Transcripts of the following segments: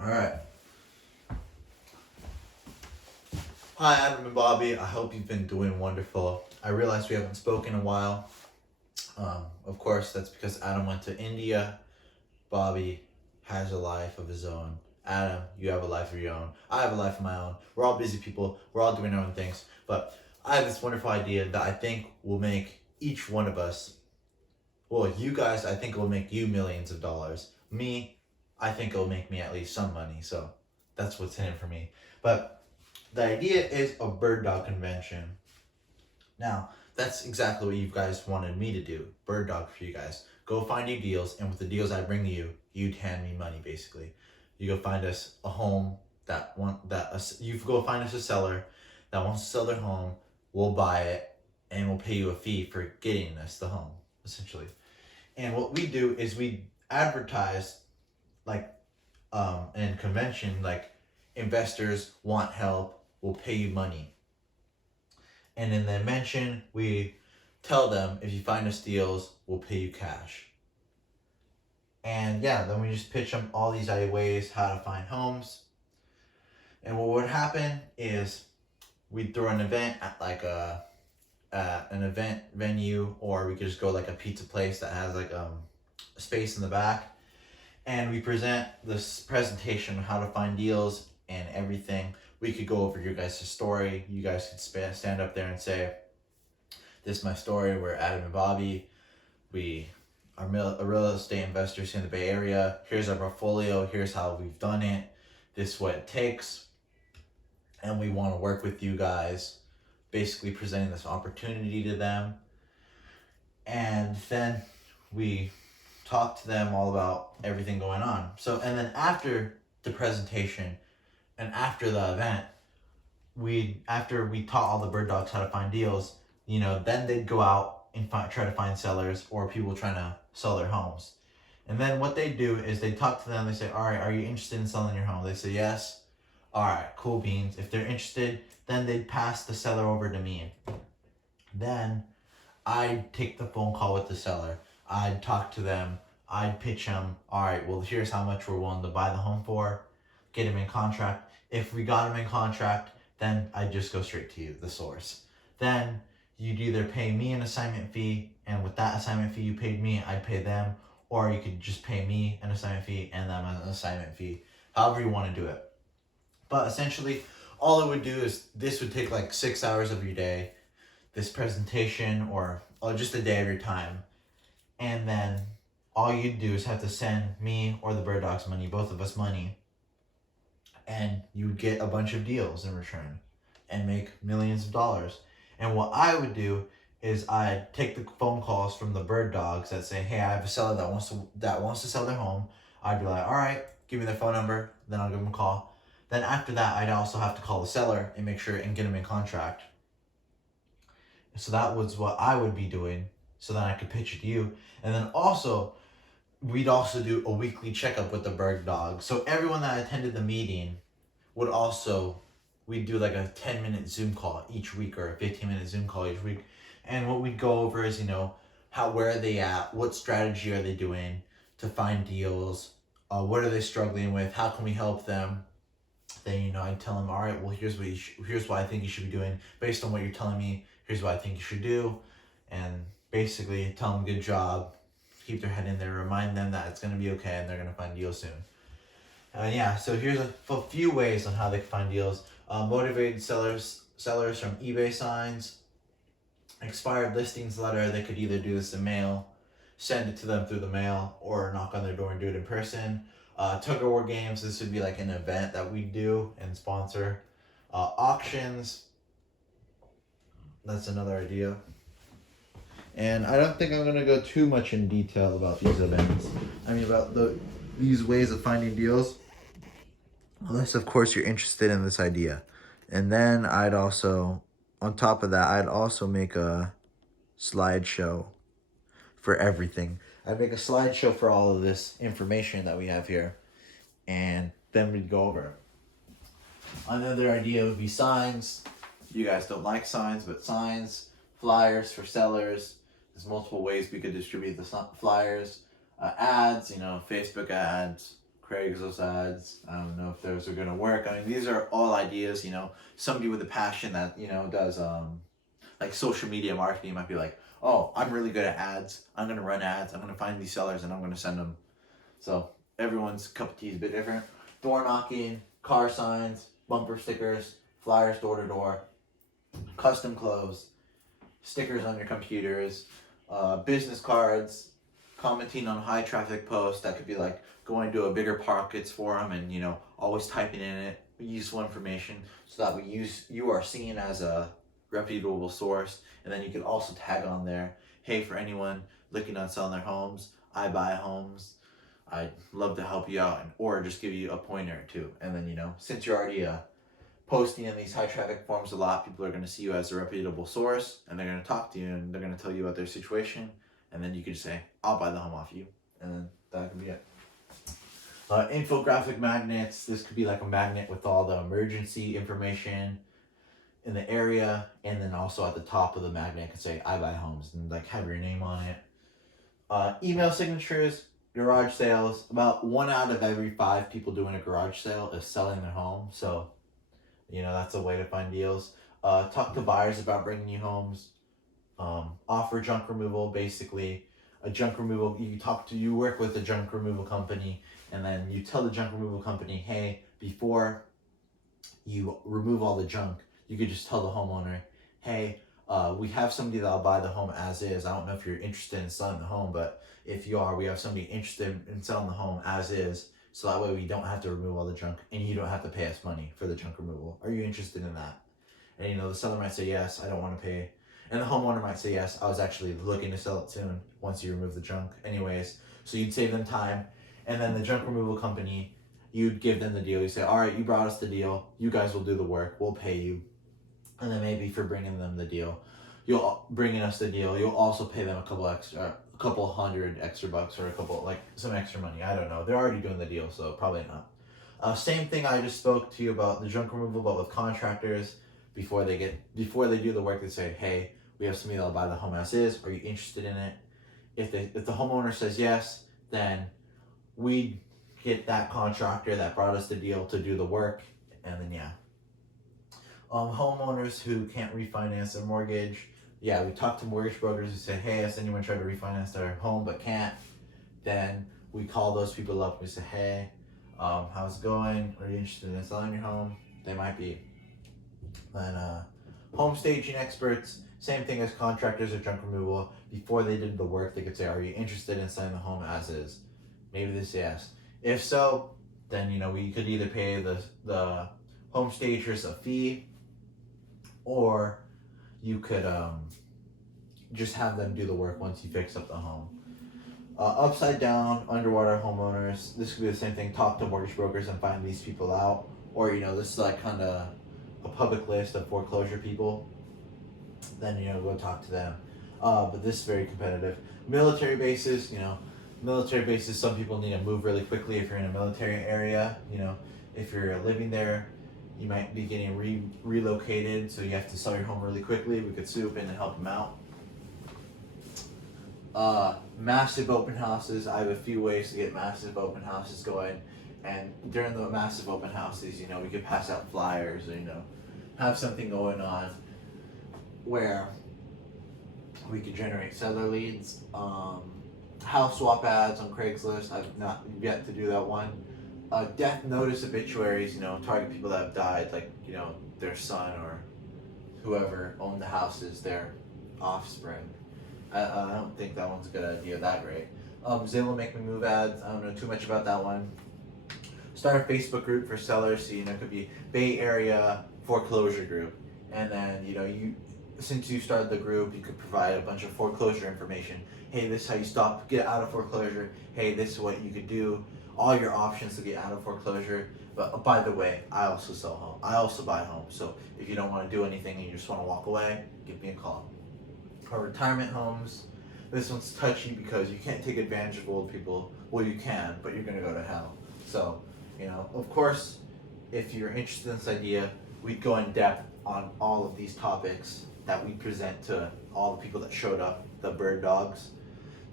All right. Hi, Adam and Bobby. I hope you've been doing wonderful. I realize we haven't spoken in a while. Of course, that's because Adam went to India. Bobby has a life of his own. Adam, you have a life of your own. I have a life of my own. We're all busy people. We're all doing our own things. But I have this wonderful idea that I think will make each one of us, well, you guys, I think it will make you millions of dollars. Me, I think it will make me at least some money. So that's what's in it for me. But the idea is a bird dog convention. Now, that's exactly what you guys wanted me to do. Bird dog for you guys. Go find you deals, and with the deals I bring you, you'd hand me money basically. You go find us a home you go find us a seller that wants to sell their home. We'll buy it, and we'll pay you a fee for getting us the home, essentially. And what we do is we advertise like in convention, like investors want help, we'll pay you money. And in the mention, we tell them if you find us deals, we'll pay you cash. And yeah, then we just pitch them all these other ways how to find homes. And what would happen is we'd throw an event at like an event venue, or we could just go like a pizza place that has like a space in the back, and we present this presentation on how to find deals and everything. We could go over your guys' story. You guys could stand up there and say, this is my story. We're Adam and Bobby. We are real estate investors in the Bay Area. Here's our portfolio. Here's how we've done it. This is what it takes. And we want to work with you guys, basically presenting this opportunity to them. And then we talk to them all about everything going on. So, and then after the presentation and after the event, after we taught all the bird dogs how to find deals, then they'd go out and try to find sellers or people trying to sell their homes. And then what they do is they talk to them. They say, all right, are you interested in selling your home? They say yes. All right, cool beans. If they're interested, then they'd pass the seller over to me. Then I'd take the phone call with the seller. I'd talk to them. I'd pitch them. All right, well, here's how much we're willing to buy the home for. Get them in contract. If we got them in contract, then I'd just go straight to you, the source. Then you'd either pay me an assignment fee, and with that assignment fee you paid me, I'd pay them. Or you could just pay me an assignment fee and them an assignment fee. However you want to do it. But essentially, all it would do is this would take like 6 hours of your day, this presentation, or just a day of your time. And then all you'd do is have to send me or the bird dogs money, both of us money. And you'd get a bunch of deals in return and make millions of dollars. And what I would do is I'd take the phone calls from the bird dogs that say, hey, I have a seller that wants to sell their home. I'd be like, all right, give me their phone number. Then I'll give them a call. Then after that, I'd also have to call the seller and make sure and get them in contract. So that was what I would be doing, so then I could pitch it to you. And then also, we'd also do a weekly checkup with the bird dog. So everyone that attended the meeting we'd do like a 10-minute Zoom call each week or a 15-minute Zoom call each week. And what we'd go over is, where are they at? What strategy are they doing to find deals? What are they struggling with? How can we help them? Then, I'd tell them, all right, well, here's what I think you should be doing. Based on what you're telling me, here's what I think you should do. And basically tell them good job, keep their head in there, remind them that it's going to be okay and they're going to find deals soon. So here's a few ways on how they can find deals. Motivated sellers from eBay signs, expired listings letter. They could either do this in mail, send it to them through the mail, or knock on their door and do it in person. Tug of war games. This would be like an event that we do and sponsor. Auctions. That's another idea. And I don't think I'm going to go too much in detail about these events. About these ways of finding deals. Unless, of course, you're interested in this idea. And then on top of that, I'd also make a slideshow for everything. I'd make a slideshow for all of this information that we have here. And then we'd go over it. Another idea would be signs. You guys don't like signs, but signs, flyers for sellers. There's multiple ways we could distribute the flyers. Ads, Facebook ads, Craigslist ads. I don't know if those are gonna work. I mean, these are all ideas. Somebody with a passion that does like social media marketing might be like, oh, I'm really good at ads. I'm gonna run ads. I'm gonna find these sellers and I'm gonna send them. So everyone's cup of tea is a bit different. Door knocking, car signs, bumper stickers, flyers door to door, custom clothes, stickers on your computers, business cards, commenting on high traffic posts. That could be like going to a bigger Pockets forum and always typing in it useful information so that you are seen as a reputable source. And then you could also tag on there, hey, for anyone looking on selling their homes, I buy homes. I'd love to help you out, or just give you a pointer or two. And then since you're already posting in these high traffic forums a lot, people are going to see you as a reputable source, and they're going to talk to you, and they're going to tell you about their situation, and then you can just say, I'll buy the home off you, and then that can be it. Infographic magnets. This could be like a magnet with all the emergency information in the area, and then also at the top of the magnet could say, I buy homes, and like have your name on it. Email signatures, garage sales. About 1 out of every 5 people doing a garage sale is selling their home, so that's a way to find deals. Talk to buyers about bringing you homes. Offer junk removal. Basically, a junk removal. You work with a junk removal company, and then you tell the junk removal company, hey, before you remove all the junk, you could just tell the homeowner, hey, we have somebody that'll buy the home as is. I don't know if you're interested in selling the home, but if you are, we have somebody interested in selling the home as is. So that way we don't have to remove all the junk and you don't have to pay us money for the junk removal. Are you interested in that? And the seller might say, yes, I don't want to pay. And the homeowner might say, yes, I was actually looking to sell it soon once you remove the junk. Anyways, so you'd save them time. And then the junk removal company, you'd give them the deal. You say, all right, you brought us the deal. You guys will do the work. We'll pay you. And then maybe for bringing them the deal, bringing us the deal, you'll also pay them a couple hundred extra bucks or some extra money. I don't know. They're already doing the deal, so probably not. Same thing I just spoke to you about the junk removal, but with contractors. Before they do the work, they say, hey, we have somebody that'll buy the home as is. Are you interested in it? If the homeowner says yes, then we get that contractor that brought us the deal to do the work, and then homeowners who can't refinance their mortgage. Yeah, we talk to mortgage brokers who say, hey, has anyone tried to refinance their home but can't? Then we call those people up. We say, hey, how's it going? Are you interested in selling your home? They might be. Then home staging experts, same thing as contractors or junk removal. Before they did the work, they could say, are you interested in selling the home as is? Maybe they say yes. If so, then we could either pay the home stagers a fee, or you could just have them do the work once you fix up the home. Upside down, underwater homeowners. This could be the same thing. Talk to mortgage brokers and find these people out. Or, this is like kind of a public list of foreclosure people. Then, go talk to them. But this is very competitive. Military bases, some people need to move really quickly if you're in a military area. If you're living there, you might be getting relocated, so you have to sell your home really quickly. We could swoop in and help them out. Massive open houses. I have a few ways to get massive open houses going. And during the massive open houses, we could pass out flyers or, have something going on where we could generate seller leads. House swap ads on Craigslist. I've not yet to do that one. Death notice obituaries, target people that have died, like, their son or whoever owned the house is their offspring. I don't think that one's a good idea, that great. Zillow Make Me Move ads, I don't know too much about that one. Start a Facebook group for sellers, so, it could be Bay Area foreclosure group. And then, since you started the group, you could provide a bunch of foreclosure information. Hey, this is how you get out of foreclosure. Hey, this is what you could do. All your options to get out of foreclosure. But by the way, I also sell home. I also buy homes. So if you don't want to do anything and you just want to walk away, give me a call. Our retirement homes. This one's touchy because you can't take advantage of old people. Well, you can, but you're going to go to hell. So, of course, if you're interested in this idea, we'd go in depth on all of these topics that we present to all the people that showed up, the bird dogs.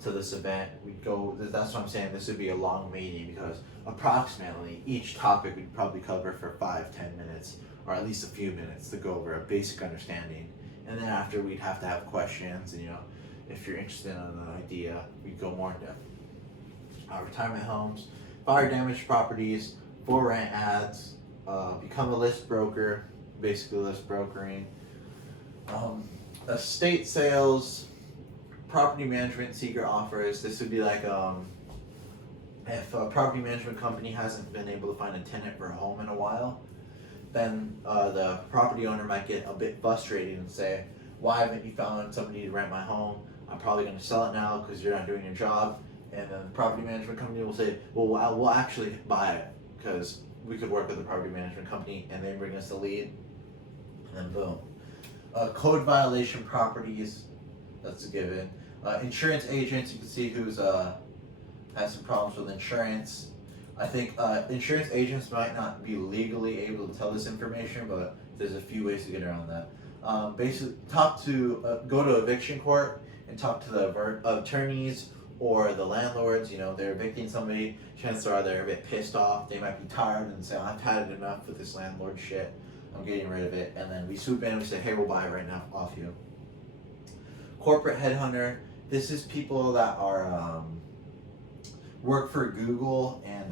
to this event. We'd go. That's what I'm saying. This would be a long meeting because approximately each topic we'd probably cover for 5-10 minutes, or at least a few minutes to go over a basic understanding. And then after we'd have to have questions, and if you're interested in an idea, we'd go more in depth. Retirement homes, fire damaged properties, for rent ads, become a list broker, basically list brokering, estate sales, property management, secret offers. This would be like if a property management company hasn't been able to find a tenant for a home in a while, then the property owner might get a bit frustrated and say, why haven't you found somebody to rent my home? I'm probably going to sell it now because you're not doing your job. And then the property management company will say, well, we'll actually buy it because we could work with the property management company and they bring us the lead. And then boom. Code violation properties, that's a given. Insurance agents, you can see who's has some problems with insurance. I think insurance agents might not be legally able to tell this information, but there's a few ways to get around that. Basically, go to eviction court and talk to the attorneys or the landlords. They're evicting somebody. Chances are they're a bit pissed off. They might be tired and say, I've had it enough with this landlord shit. I'm getting rid of it. And then we swoop in and we say, hey, we'll buy it right now off you. Corporate headhunter. This is people that are work for Google and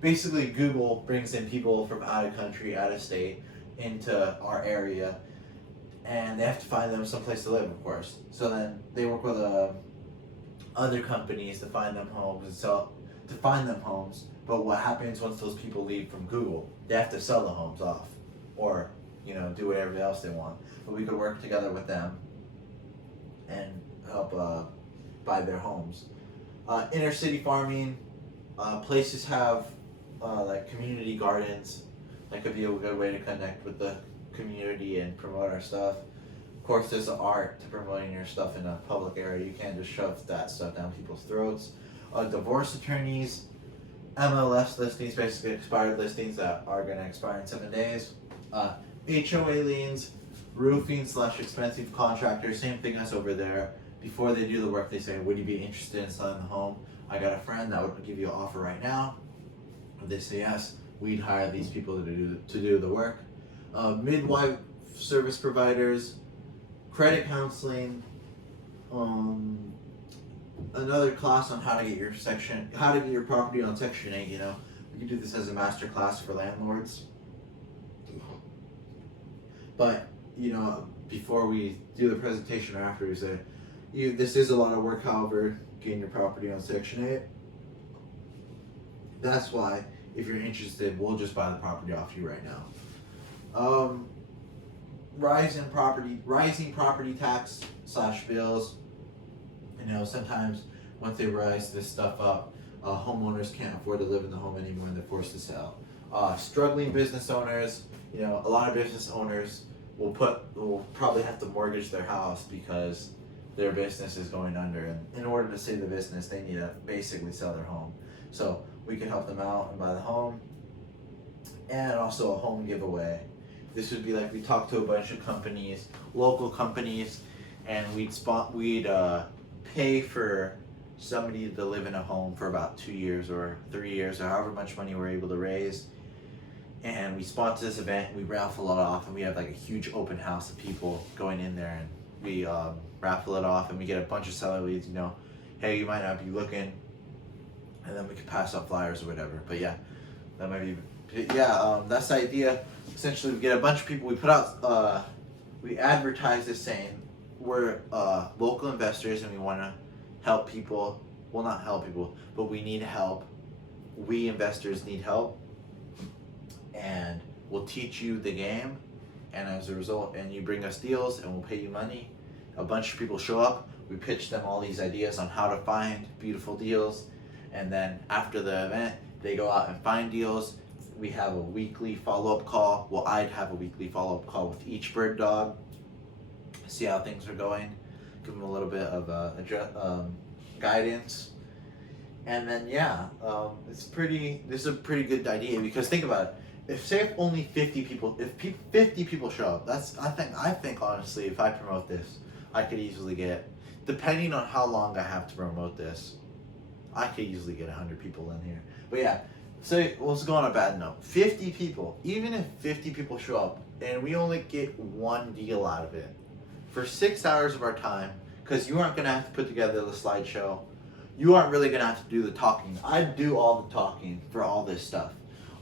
basically Google brings in people from out of country, out of state into our area, and they have to find them someplace to live, of course. So then they work with other companies to find them homes But what happens once those people leave from Google? They have to sell the homes off, or do whatever else they want. But we could work together with them and help buy their homes. Inner city farming, places have like community gardens. That could be a good way to connect with the community and promote our stuff. Of course, there's an art to promoting your stuff in a public area. You can't just shove that stuff down people's throats. Divorce attorneys, MLS listings, basically expired listings that are going to expire in 7 days. HOA liens, roofing / expensive contractors, same thing as over there. Before they do the work, they say, would you be interested in selling the home? I got a friend that would give you an offer right now. If they say yes, we'd hire these people to do the work. Midwife service providers, credit counseling, another class on how to get your property on Section 8. We can do this as a master class for landlords. But before we do the presentation or after, we say, this is a lot of work, however, getting your property on Section 8. That's why, if you're interested, we'll just buy the property off you right now. Rising property tax / bills. Sometimes once they rise this stuff up, homeowners can't afford to live in the home anymore and they're forced to sell. Struggling business owners, a lot of business owners will probably have to mortgage their house because their business is going under, and in order to save the business, they need to basically sell their home. So we can help them out and buy the home, and also a home giveaway. This would be like we talked to a bunch of companies, local companies, and we'd pay for somebody to live in a home for about 2 years or 3 years or however much money we're able to raise. And we sponsor this event, we raffle it off, and we have like a huge open house of people going in there, and we raffle it off, and we get a bunch of seller leads. Hey, you might not be looking, and then we can pass out flyers or whatever. But yeah, that might be that's the idea. Essentially, we get a bunch of people. We put out we advertise this saying we're local investors and we want to help people. Well, not help people, but we need help. We investors need help, and we'll teach you the game, and as a result, and you bring us deals and we'll pay you money. A bunch of people show up, we pitch them all these ideas on how to find beautiful deals, and then after the event they go out and find deals. We have a weekly follow-up call. Well, I'd have a weekly follow-up call with each bird dog, see how things are going, give them a little bit of guidance. And then this is a pretty good idea, because think about it. If only 50 people, 50 people show up, I think honestly, if I promote this, I could easily get depending on how long I have to promote this, I could easily get 100 people in here. But yeah, so let's go on a bad note. 50 people, even if 50 people show up and we only get one deal out of it, for 6 hours of our time, because you aren't going to have to put together the slideshow, you aren't really going to have to do the talking. I do all the talking for all this stuff.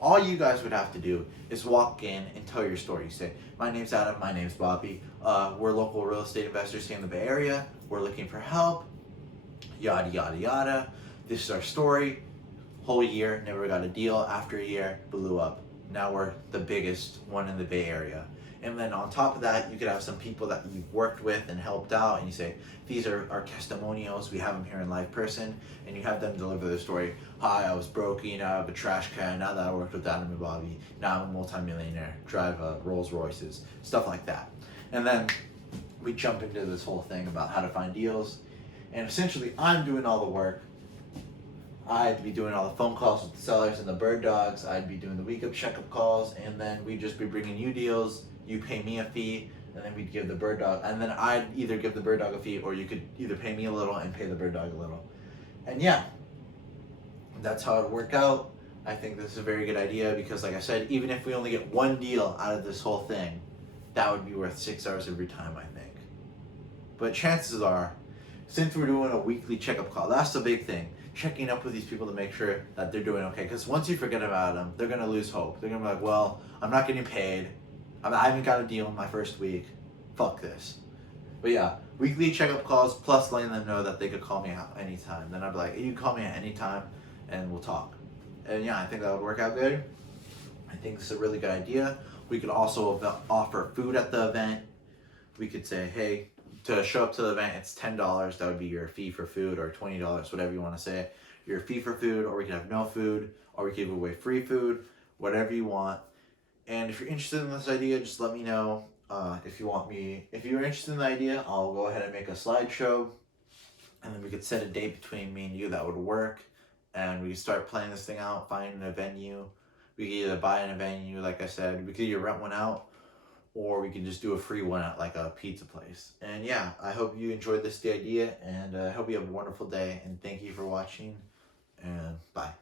All you guys would have to do is walk in and tell your story. You say, my name's Adam, my name's Bobby. We're local real estate investors here in the Bay Area. We're looking for help, yada, yada, yada. This is our story. Whole year, never got a deal. After a year, blew up. Now we're the biggest one in the Bay Area. And then on top of that, you could have some people that you've worked with and helped out, and you say, these are our testimonials. We have them here in live person, and you have them deliver their story. Hi, I was broke, eating out of a trash can. Now that I worked with Adam and Bobby, now I'm a multimillionaire, drive Rolls Royces, stuff like that. And then we jump into this whole thing about how to find deals. And essentially, I'm doing all the work. I'd be doing all the phone calls with the sellers and the bird dogs. I'd be doing the week of checkup calls, and then we'd just be bringing you deals. You pay me a fee, and then we'd give the bird dog, and then I'd either give the bird dog a fee, or you could either pay me a little and pay the bird dog a little. And yeah, that's how it worked out. I think this is a very good idea because, like I said, even if we only get one deal out of this whole thing, that would be worth 6 hours every time, I think. But chances are, since we're doing a weekly checkup call, that's the big thing. Checking up with these people to make sure that they're doing okay. Because once you forget about them, they're going to lose hope. They're going to be like, well, I'm not getting paid. I haven't got a deal in my first week. Fuck this. But yeah, weekly checkup calls plus letting them know that they could call me out anytime. Then I'd be like, hey, you can call me at any time and we'll talk. And yeah, I think that would work out good. I think this is a really good idea. We could also offer food at the event. We could say, hey, to show up to the event, it's $10. That would be your fee for food, or $20, whatever you want to say. Your fee for food, or we could have no food, or we could give away free food, whatever you want. And if you're interested in this idea, just let me know. If you're interested in the idea, I'll go ahead and make a slideshow, and then we could set a date between me and you that would work, and we could start planning this thing out, finding a venue. We could either buy in a venue, like I said, we could either rent one out, or we can just do a free one at like a pizza place. And yeah, I hope you enjoyed the idea, and I hope you have a wonderful day, and thank you for watching, and bye.